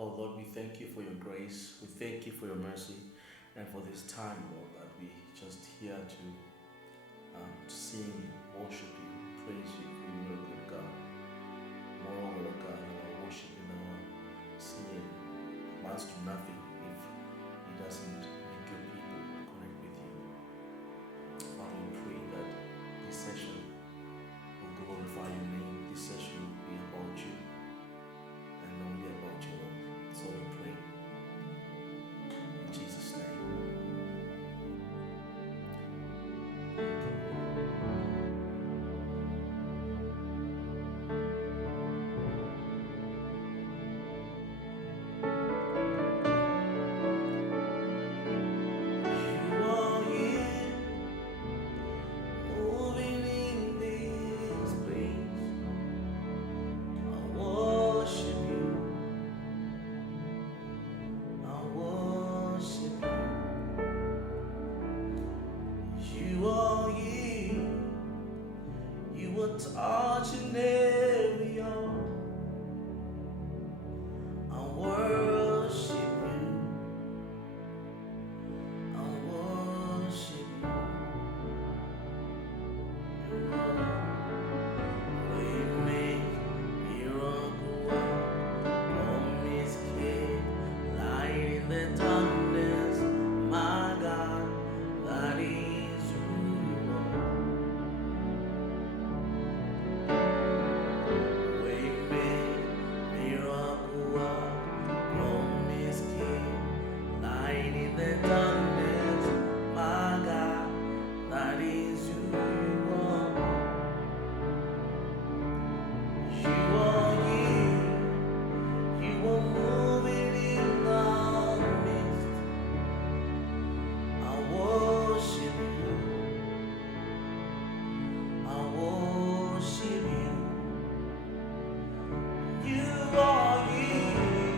Oh Lord, we thank you for your grace. We thank you for your mercy and for this time, Lord, that we just here to sing, worship you, praise you for you are a good God. Moreover, Lord God, our worship and our singing amounts to nothing if it doesn't make your people connect with you. Father, we pray that this session will glorify your name. This session will be about you and only about you, Lord. So we pray in Jesus' name. You are here, moving in this place. I worship you. I worship you. You are here. You are touching every heart. I worship you. I worship you. You are we make miracle work, promise keep, light in the darkness. My God, that is who you are. We make miracle work, promise keep, light in the darkness. My God, that is who you are. You are here. You are moving in our midst. I worship you. I worship you. You are here.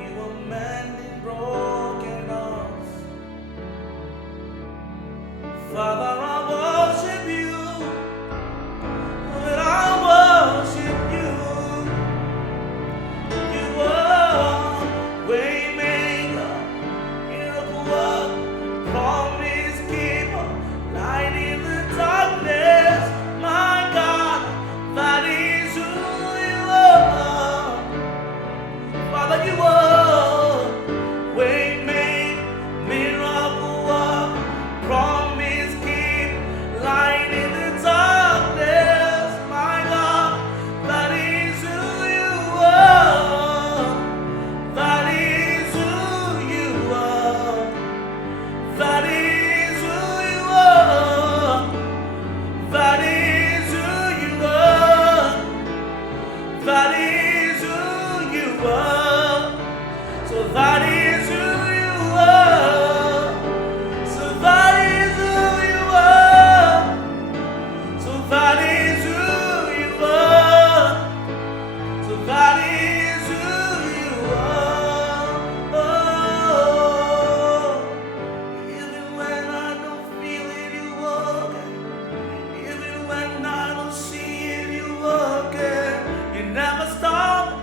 You are mending broken hearts. Father, I worship you. Lord, I worship you. You are waymaker, miracle worker, promise keeper, light in the darkness. My God, that is who you are. Father, you are waymaker, miracle worker, promise keeper, light in the darkness. My God, that is who you are. That is who you are. That is who you are. That is who you are. That is who you are. So that is who you are. So that is who you are. So that is who you are. So that is who you are. Oh, even when I don't feel it, you working. Even when I don't see it, you working. You never stop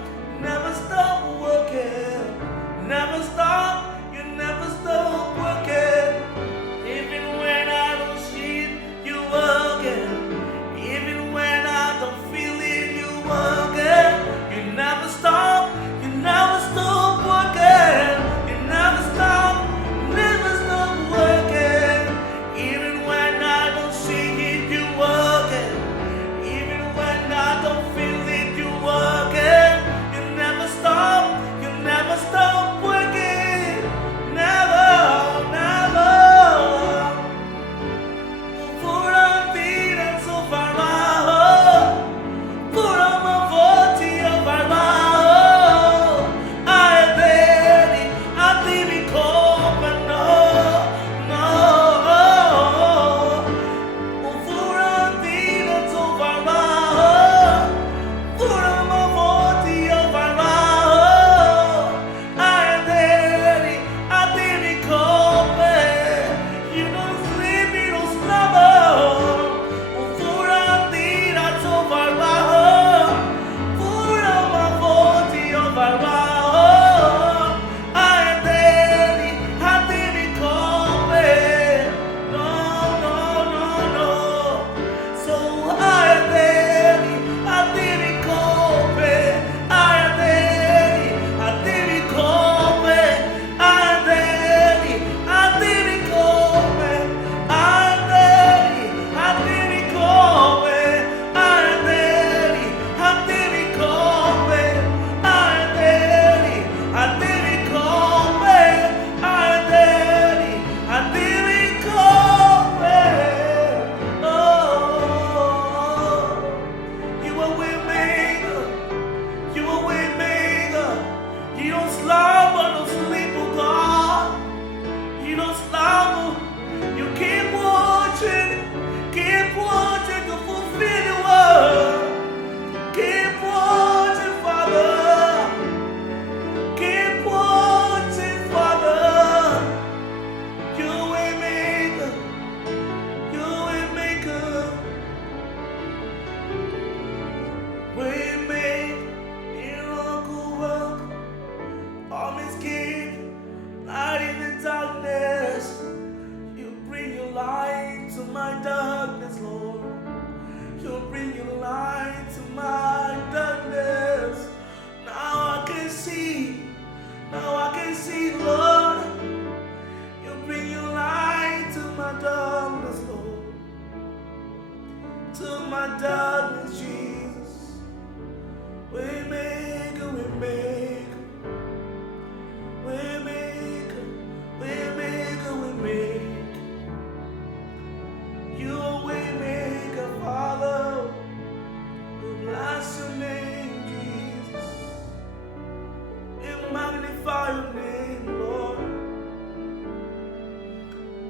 magnify your name, Lord.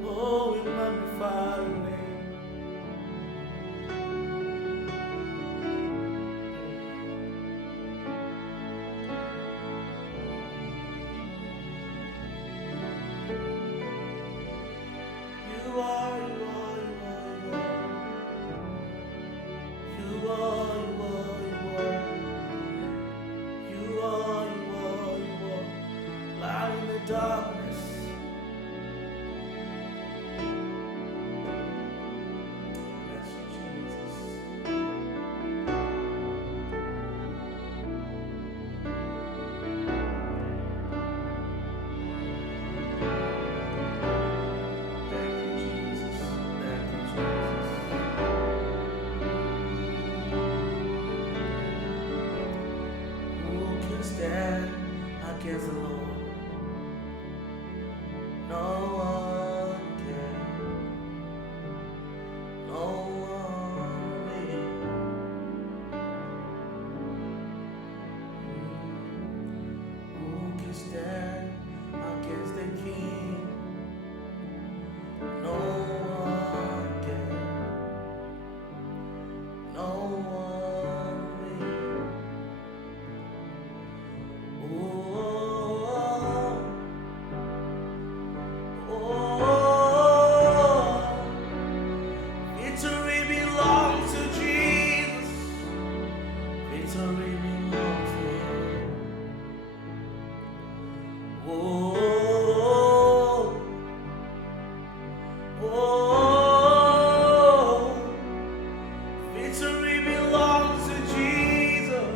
Oh, we magnify your name. You are, you are, you are, you are. You are, you are, you are. You are, you are, you are. Light in the darkness. Bless you, Jesus. Thank you, Jesus. Thank you, Jesus. Who can stand against the Lord? No one can. No one will. Who can stand against the King? No one can. No one will. Victory belongs to Jesus. Victory belongs to Him. Victory belongs to Jesus.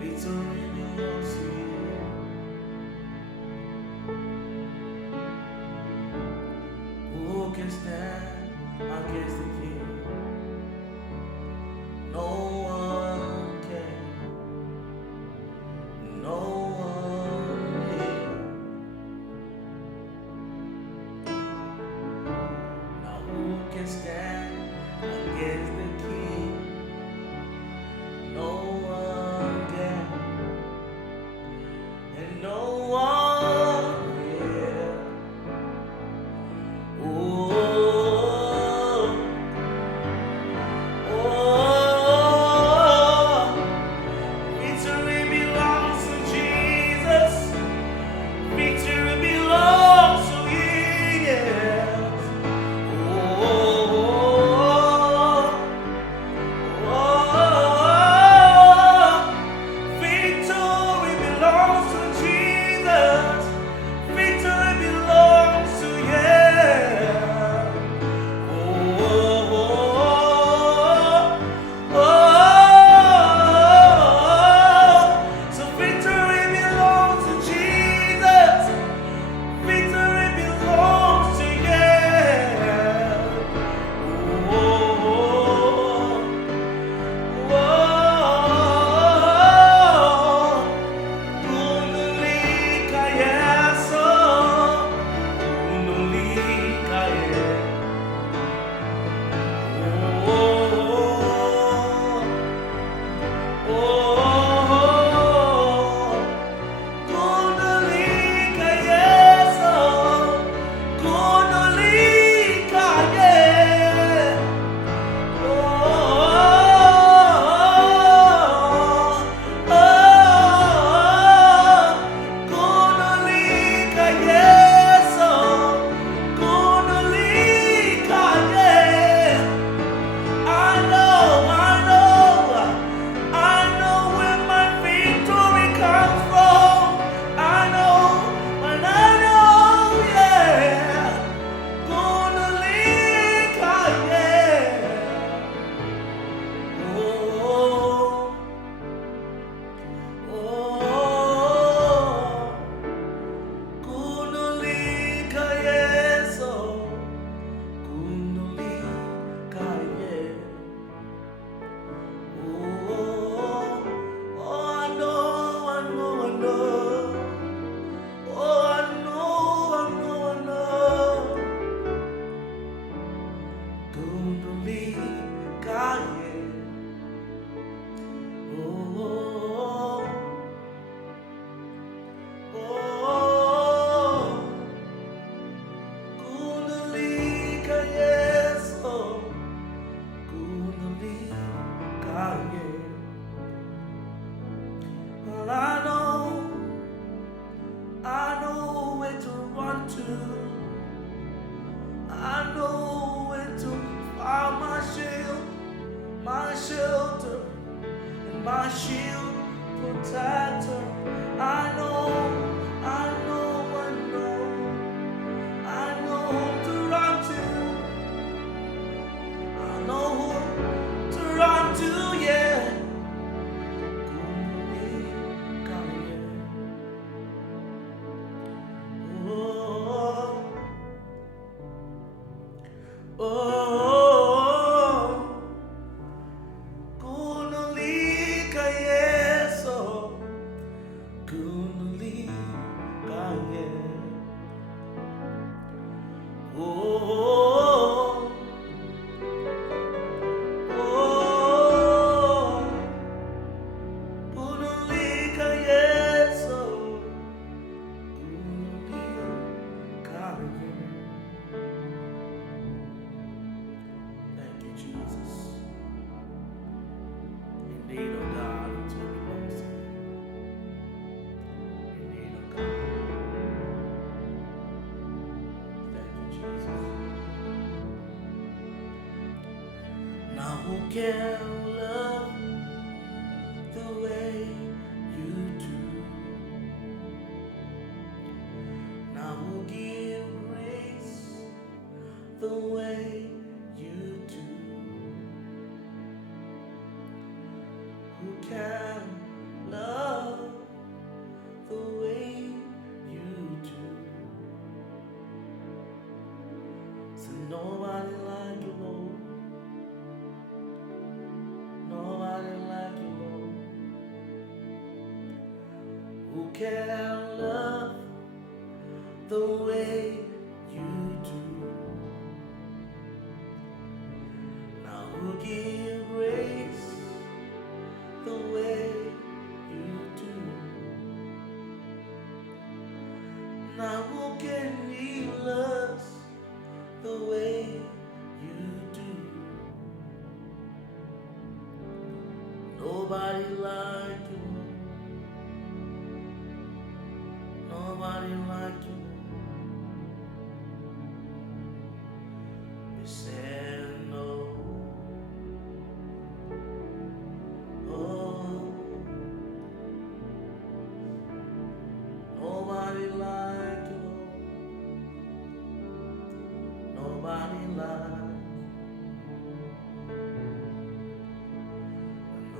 Victory belongs to Him. Who can stand against the King? No one can. No one will. Now who can stand against the King? No one can. And no one will. Victory belongs to Jesus. Victory belongs to Him. Yes. Victory belongs to Jesus. can love the way you do? Now who give grace the way you do? Who can love the way you do? So nobody like you, Lord. Nobody like you, Lord. Who can love the way you do? Now who give grace the way you do? Now who can heal us the way you do? Nobody like you, nobody like you. We say no. Oh, nobody like you, nobody like.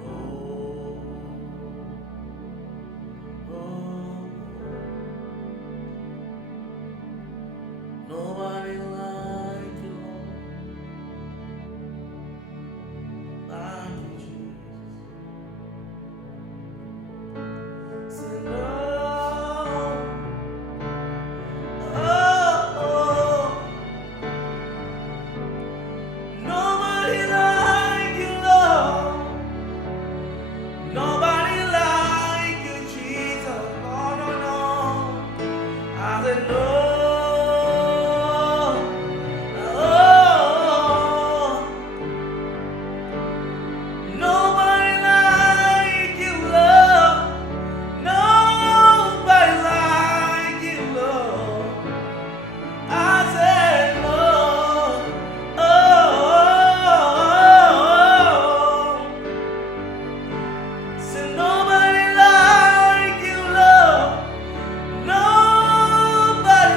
No. Oh, nobody like you, like you, Jesus. Say no. Oh, nobody like you, Lord. Nobody like you, Jesus. No, no, no. I said no. Oh, nobody like you, Lord. Nobody like you, Lord. I said no. Oh, said nobody like you, Lord. Nobody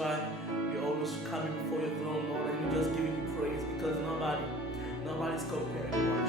why we're always coming before your throne, Lord, and we're just giving you praise because nobody's compared to